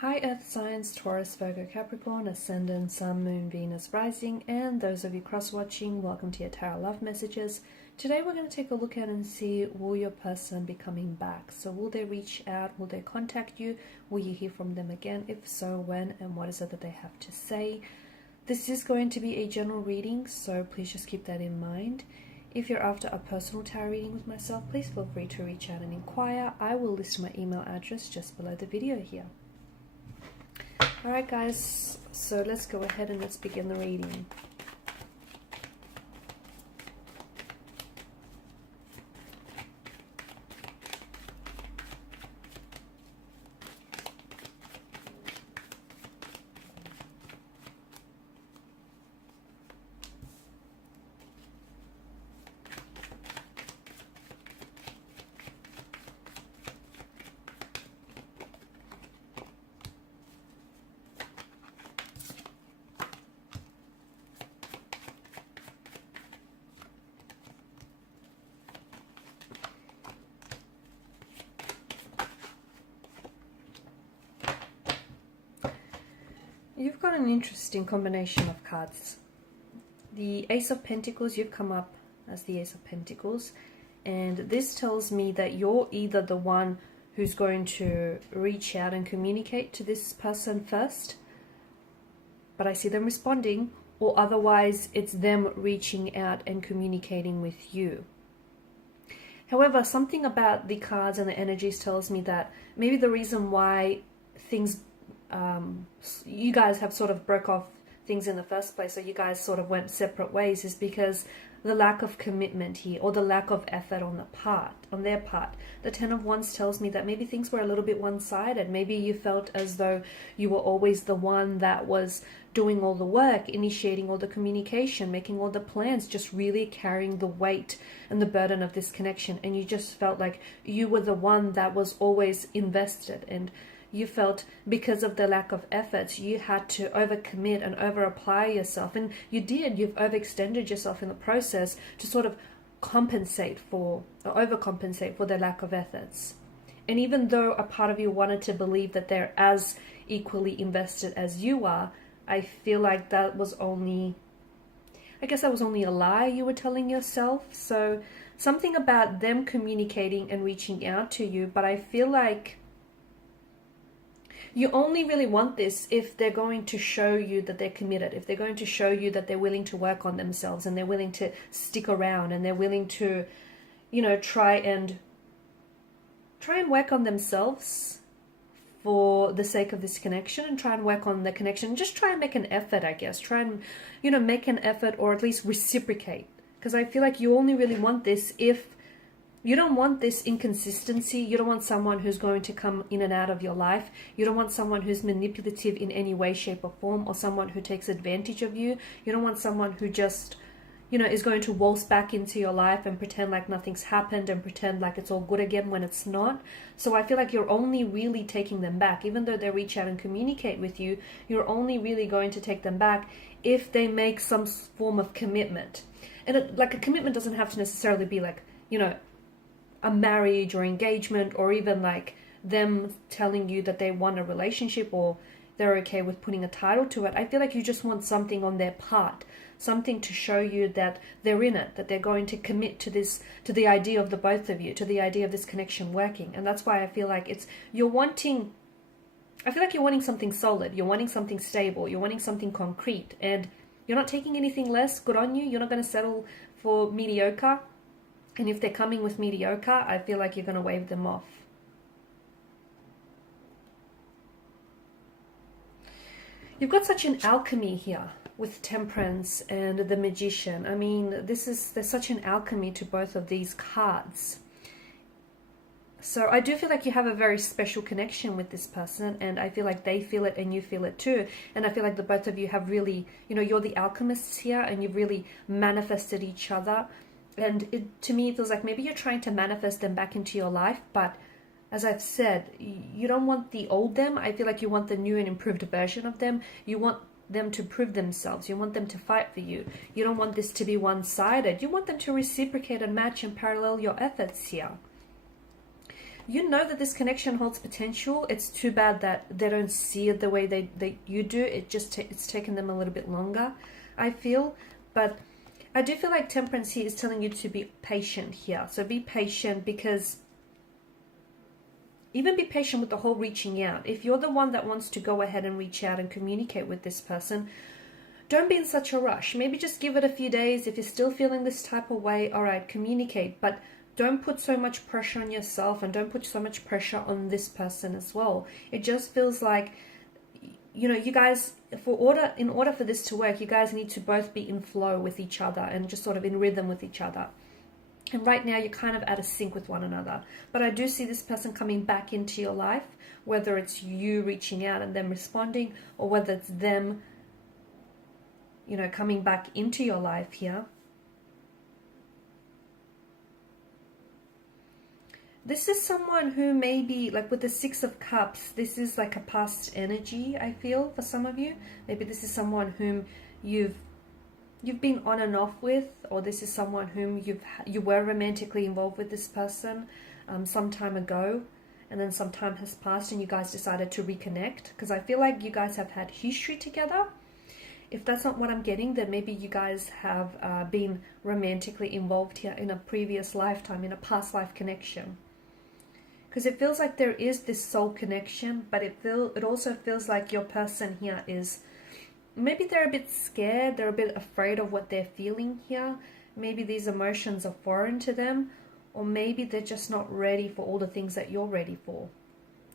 Hi Earth signs, Taurus, Virgo, Capricorn, Ascendant, Sun, Moon, Venus, Rising, and those of you cross-watching, welcome to your Tarot Love Messages. Today we're going to take a look at and see, will your person be coming back? So will they reach out? Will they contact you? Will you hear from them again? If so, when? And what is it that they have to say? This is going to be a general reading, so please just keep that in mind. If you're after a personal tarot reading with myself, please feel free to reach out and inquire. I will list my email address just below the video here. Alright guys, so let's go ahead and let's begin the reading. You've got an interesting combination of cards. The Ace of Pentacles, you've come up as the Ace of Pentacles. And this tells me that you're either the one who's going to reach out and communicate to this person first, but I see them responding, or otherwise it's them reaching out and communicating with you. However, something about the cards and the energies tells me that maybe the reason why things you guys have sort of broke off things in the first place, or you guys sort of went separate ways, is because the lack of commitment here, or the lack of effort on their part. The Ten of Wands tells me that maybe things were a little bit one-sided. Maybe you felt as though you were always the one that was doing all the work, initiating all the communication, making all the plans, just really carrying the weight and the burden of this connection, and you just felt like you were the one that was always invested, and you felt because of the lack of efforts, you had to overcommit and over-apply yourself. And you did. You've overextended yourself in the process to sort of compensate for, or overcompensate for the lack of efforts. And even though a part of you wanted to believe that they're as equally invested as you are, I feel like that was only, I guess that was only a lie you were telling yourself. So something about them communicating and reaching out to you, but I feel like you only really want this if they're going to show you that they're committed, if they're going to show you that they're willing to work on themselves and they're willing to stick around and they're willing to, you know, try and work on themselves for the sake of this connection, and try and work on the connection. Just try and make an effort, I guess. Try and, you know, make an effort, or at least reciprocate. Because I feel like you only really want this if you don't want this inconsistency. You don't want someone who's going to come in and out of your life. You don't want someone who's manipulative in any way, shape, or form, or someone who takes advantage of you. You don't want someone who just, you know, is going to waltz back into your life and pretend like nothing's happened and pretend like it's all good again when it's not. So I feel like you're only really taking them back. Even though they reach out and communicate with you, you're only really going to take them back if they make some form of commitment. And like a commitment doesn't have to necessarily be like, you know, a marriage or engagement, or even like them telling you that they want a relationship or they're okay with putting a title to it. I feel like you just want something on their part, something to show you that they're in it, that they're going to commit to this, to the idea of the both of you, to the idea of this connection working. And that's why I feel like you're wanting something solid, you're wanting something stable, you're wanting something concrete, and you're not taking anything less. Good on you. You're not going to settle for mediocre. And if they're coming with mediocre, I feel like you're going to wave them off. You've got such an alchemy here with Temperance and the Magician. I mean, there's such an alchemy to both of these cards. So I do feel like you have a very special connection with this person, and I feel like they feel it and you feel it too. And I feel like the both of you have really, you know, you're the alchemists here, and you've really manifested each other. And to me, it feels like maybe you're trying to manifest them back into your life. But as I've said, you don't want the old them. I feel like you want the new and improved version of them. You want them to prove themselves. You want them to fight for you. You don't want this to be one-sided. You want them to reciprocate and match and parallel your efforts here. you know that this connection holds potential. It's too bad that they don't see it the way you do. It's taken them a little bit longer, I feel. But I do feel like Temperance here is telling you to be patient here. So be patient, because even be patient with the whole reaching out. If you're the one that wants to go ahead and reach out and communicate with this person, don't be in such a rush. Maybe just give it a few days. If you're still feeling this type of way, all right, communicate. But don't put so much pressure on yourself, and don't put so much pressure on this person as well. It just feels like, you know, you guys, in order for this to work, you guys need to both be in flow with each other and just sort of in rhythm with each other. And right now you're kind of out of sync with one another. But I do see this person coming back into your life, whether it's you reaching out and them responding, or whether it's them, you know, coming back into your life here. This is someone who maybe, like with the Six of Cups, this is like a past energy, I feel, for some of you. Maybe this is someone whom you've been on and off with, or this is someone whom you were romantically involved with this person some time ago, and then some time has passed and you guys decided to reconnect, because I feel like you guys have had history together. If that's not what I'm getting, then maybe you guys have been romantically involved here in a previous lifetime, in a past life connection. Because it feels like there is this soul connection, but it also feels like your person here is, maybe they're a bit scared, they're a bit afraid of what they're feeling here. Maybe these emotions are foreign to them, or maybe they're just not ready for all the things that you're ready for.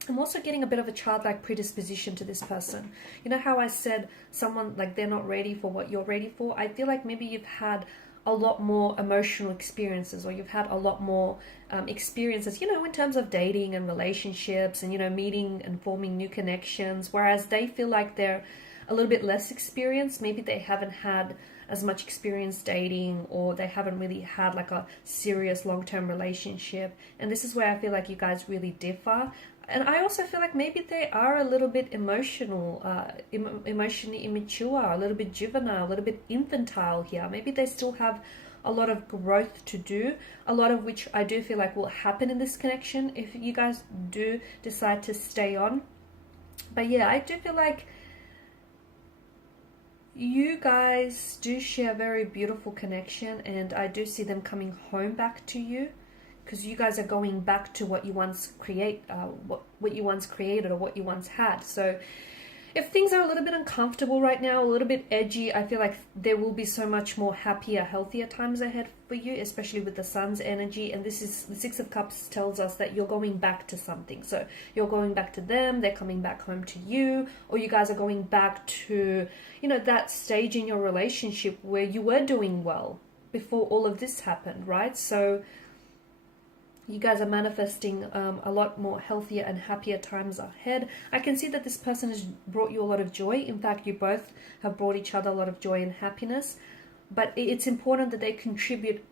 I'm also getting a bit of a childlike predisposition to this person. You know how I said someone, like, they're not ready for what you're ready for? I feel like maybe you've had a lot more emotional experiences, or you've had a lot more experiences, you know, in terms of dating and relationships and, you know, meeting and forming new connections, whereas they feel like they're a little bit less experienced. Maybe they haven't had as much experience dating, or they haven't really had like a serious long-term relationship. And this is where I feel like you guys really differ. And I also feel like maybe they are a little bit emotionally immature, a little bit juvenile, a little bit infantile here. Maybe they still have a lot of growth to do, a lot of which I do feel like will happen in this connection if you guys do decide to stay on. But yeah, I do feel like you guys do share a very beautiful connection, and I do see them coming home back to you, because you guys are going back to what you once what you once created, or what you once had. So if things are a little bit uncomfortable right now, a little bit edgy, I feel like there will be so much more happier, healthier times ahead for you, especially with the Sun's energy. And this is, the Six of Cups tells us that you're going back to something. So you're going back to them, they're coming back home to you, or you guys are going back to, you know, that stage in your relationship where you were doing well before all of this happened, right? So you guys are manifesting a lot more healthier and happier times ahead. I can see that this person has brought you a lot of joy. In fact, you both have brought each other a lot of joy and happiness. But it's important that they contribute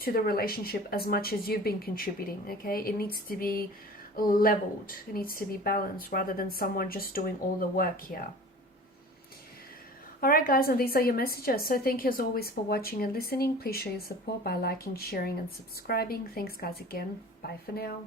to the relationship as much as you've been contributing, okay? It needs to be leveled. It needs to be balanced, rather than someone just doing all the work here. Alright guys, and these are your messages. So thank you as always for watching and listening. Please show your support by liking, sharing and subscribing. Thanks guys again. Bye for now.